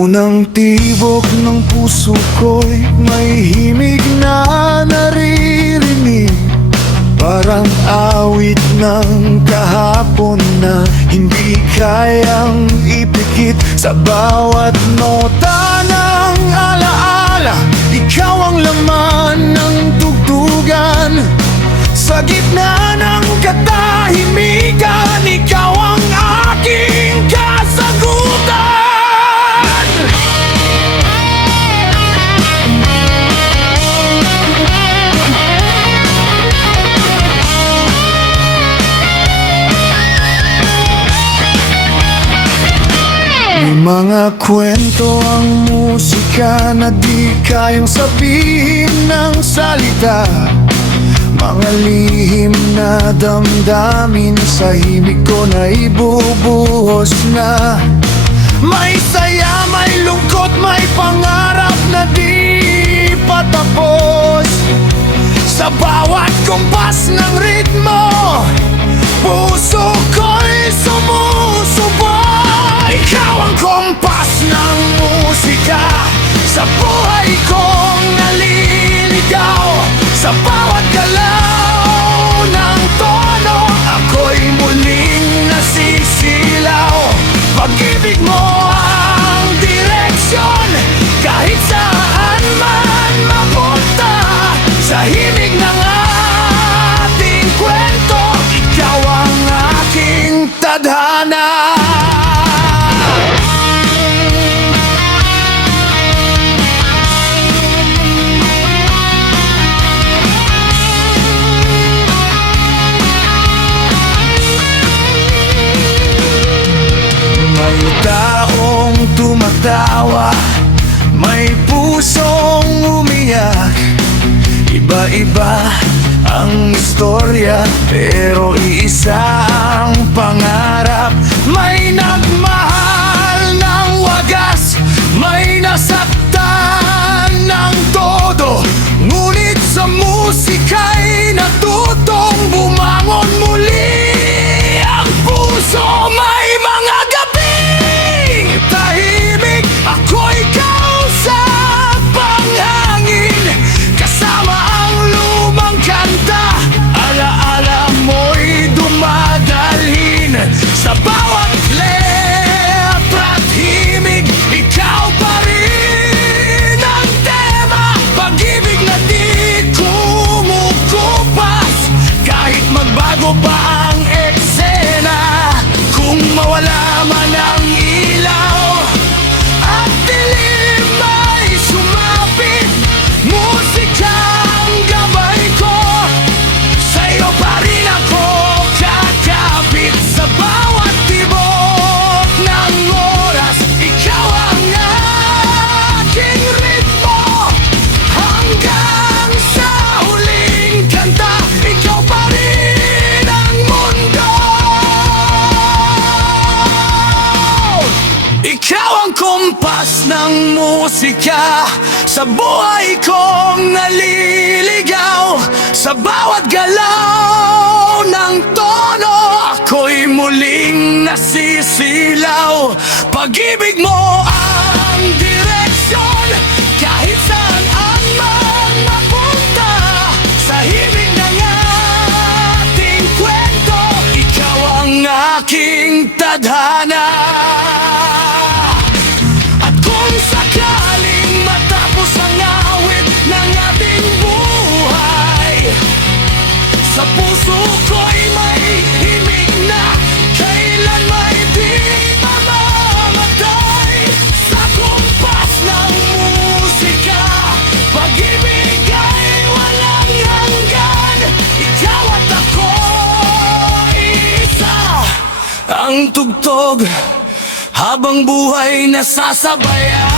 Unang tibok ng puso ko'y may himig na naririnig, parang awit ng kahapon na hindi kayang ipikit. Sa bawat nota ng alaala, ikaw ang laman ng tugtugan. Sa gitna ng katahimikan, ikaw ang aking kasagutan. May mga kwento ang musika na di kayang sabihin ng salita, mga lihim na damdamin sa himig ko na ibubuhos na. May saya, may lungkot, may pangarap na di patapos. Sa bawat kumpas ng ritmo, puso ko'y sumusubok. Ikaw ang kompas ng musika, sa buhay kong naliligaw. Sa bawat galaw ng tono, ako'y muling nasisilaw. Pag-ibig mo ang direksyon, kahit saan man mapunta. Sa himig ng ating kwento, ikaw ang aking tadhana. May taong tumatawa, may pusong umiyak. Iba-iba ang istorya, pero iisa ang pangarap. May nagmahal ng wagas, may nasaktan ng todo, ngunit sa musika'y natutong bumangon muli ang puso. May mga gabing tahimik, ako'y kausap ang hangin, kasama ang lumang kanta. Alaala mo'y dumadalhin sa bawat letra't himig. Ikaw pa rin ang tema, pag-ibig na di kumukupas. Kahit magbago pa ang eksena, kung mawala man ang ilaw at dilim ay sumapit, musika ang gabay ko. Sa'yo pa rin ako kakapit, sa bawat tibok ng oras. Ikaw ang aking ritmo, hanggang sa huling kanta. Ikaw pa rin ang mundo, ikaw ang kompas ng musika, sa buhay kong naliligaw. Sa bawat galaw ng tono, ako'y muling nasisilaw. Pag-ibig mo ang direksyon, kahit saan man mapunta. Sa himig ng ating kwento, ikaw ang aking tadhana. At kung sakaling matapos ang awit ng ating buhay, sa puso ko'y may himig na kailan may di mamamatay. Sa kumpas ng musika, pag-ibig ay walang hanggan. Ikaw at ako, isa ang tugtog, habang buhay nasasabayan.